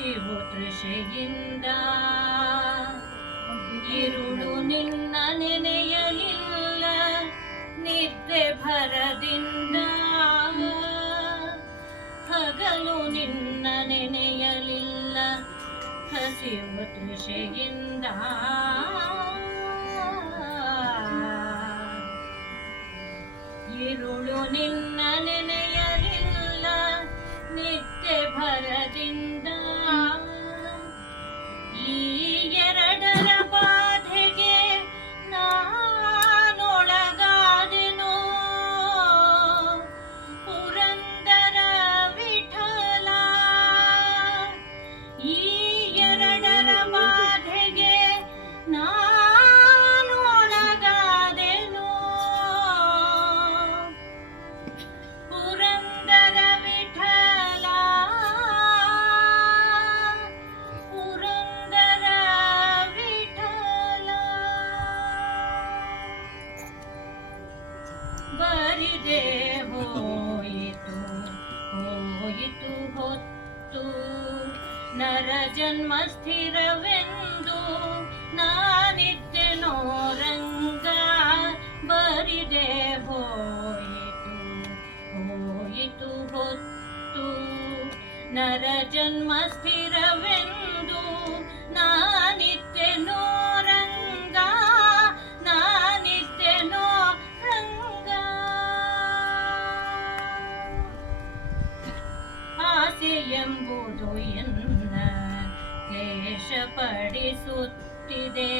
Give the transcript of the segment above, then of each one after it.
ಹಸಿವು ತೃಷೆಯಿಂದ ಇರುಳು ನಿನ್ನ ನೆನೆಯಲಿಲ್ಲ, ನಿದ್ದೆ ಭರದಿಂದ ಹಗಲು ನಿನ್ನ ನೆನೆಯಲಿಲ್ಲ, ಹಸಿವು ತೃಷೆಯಿಂದ ಇರುಳು ನಿನ್ನ ನೆನೆಯಲಿಲ್ಲ, ನಿದ್ದೆ ಭರದಿಂದ ಈ ಎರಡರ ಬಾಧೆಗೆ ನಾನೊಳಗಾದೆನೋ ಪುರಂದರ ವಿಠಲ. ಈ ಎರಡರ ಬಾಧೆಗೆ ನಾನೊಳಗಾದೆನೋ ಪುರಂದರ ವಿಠಲ, ಪುರಂದರ ವಿಠಲ. ಬರಿದೆ ಹೋಯಿತು ಹೋಯಿತು ಹೊತ್ತು, ನರ ಜನ್ಮ ಸ್ಥಿರವೆಂದು ನಾನಿದ್ದೆನೋ ರಂಗ. ಬರಿದೆ ಹೋಯಿತು ಹೋಯಿತು ಹೊತ್ತು, ನರ ಜನ್ಮ ಸ್ಥಿರವೆಂದು ನಾನಿದ್ದೆನೋ ರಂಗ, ನಾನಿದ್ದೆನೋ ರಂಗ. ಆಸೆ ಎಂಬುದು ಎನ್ನ ಕ್ಲೇಶ ಪಡಿಸುತ್ತಿದೆ,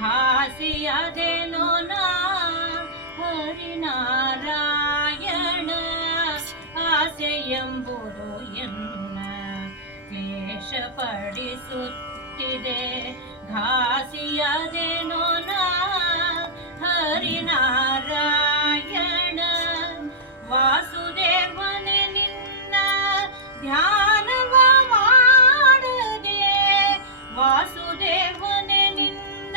ಘಾಸಿಯಾದೆನೋ ನಾ ಹರಿನಾರಾಯಣ. ಆಸೆ ಎಂಬುದು ಎನ್ನ ಕ್ಲೇಶ ಪಡಿಸುತ್ತಿದೆ, ಘಾಸಿಯಾದೆನೋ ನಾ ಹರಿನಾರಾಯಣ. ವಾಸುದೇವನೇ ನಿನ್ನ ಧ್ಯಾನವ ಮಾಡದೆ, ವಾಸುದೇವನೇ ನಿನ್ನ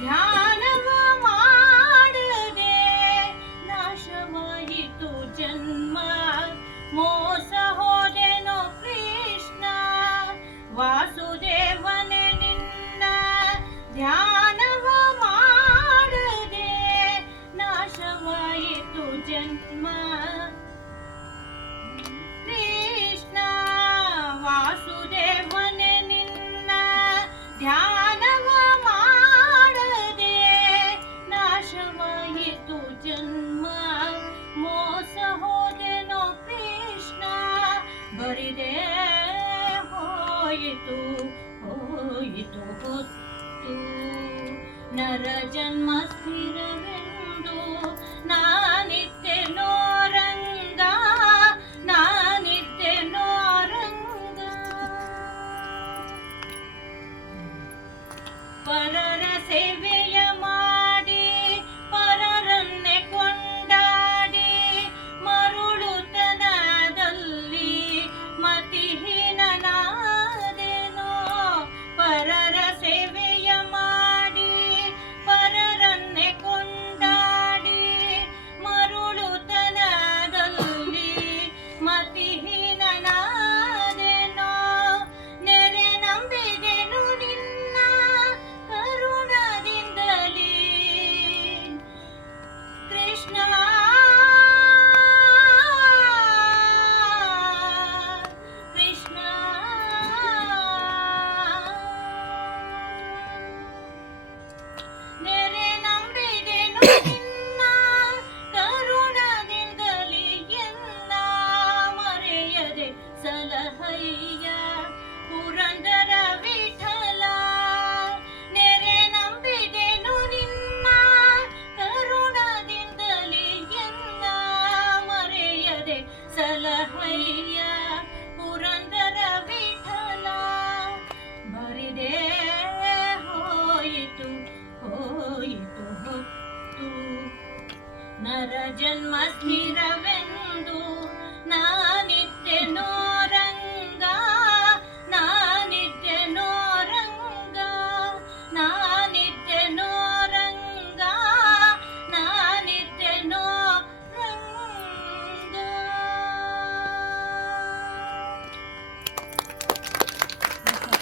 ಧ್ಯಾನವ ಮಾಡದೆ ನಾಶವಾಯಿತು ಜನ್ಮ, ಮೋಸ ಹೋದೆನೋ ಕೃಷ್ಣ. ವಾಸುದೇವನೇ ನಿನ್ನ ಧ್ಯಾನವ ಮಾಡದೆ ನಾಶವಾಯಿತು ಜನ್ಮ ಕೃಷ್ಣ. ವಾಸುದೇವನೇ ನಿನ್ನ ಧ್ಯಾನವ ಮಾಡದೆ ನಾಶವಾಯಿತು ಜನ್ಮ, ಮೋಸ ಹೋದೆನೋ ಕೃಷ್ಣ. ಬರಿದೆ ಹೋಯಿತು ಹೋಯಿತು ಹೊತ್ತು, ನರ ಜನ್ಮ ಸ್ಥಿರವೆಂದು ನಾನಿದ್ದೆನೋ ರಂಗ, ನಾನಿದ್ದೆನೋ ರಂಗ. ಪರರ ಸೇವೆಯ ಮಾಡಿ ಪರರನ್ನೇ ಕೊಂಡಾಡಿ ಮರುಳುತನದಲ್ಲಿ ಮತಿಹೀನನಾದೆನೋ. ಪರರ ಸೇವೆಯ ಮಾಡಿ ಪರರನ್ನೇ ಕೊಂಡಾಡಿ ಮರುಳುತನದಲ್ಲಿ ಮತಿಹೀನನಾದೆನೋ. ನೆರೆ ನಂಬಿದೆನು ನಿನ್ನ ಕರುಣದಿಂದಲೇ ಕೃಷ್ಣ. ಕೃಷ್ಣ ನೆರೆ ನಂಬಿದೆನು ನಿನ್ನ ಕರುಣದಿಂದಲೇ ಎನ್ನ ಮರೆಯದೆ ಸಲಹಯ್ಯ.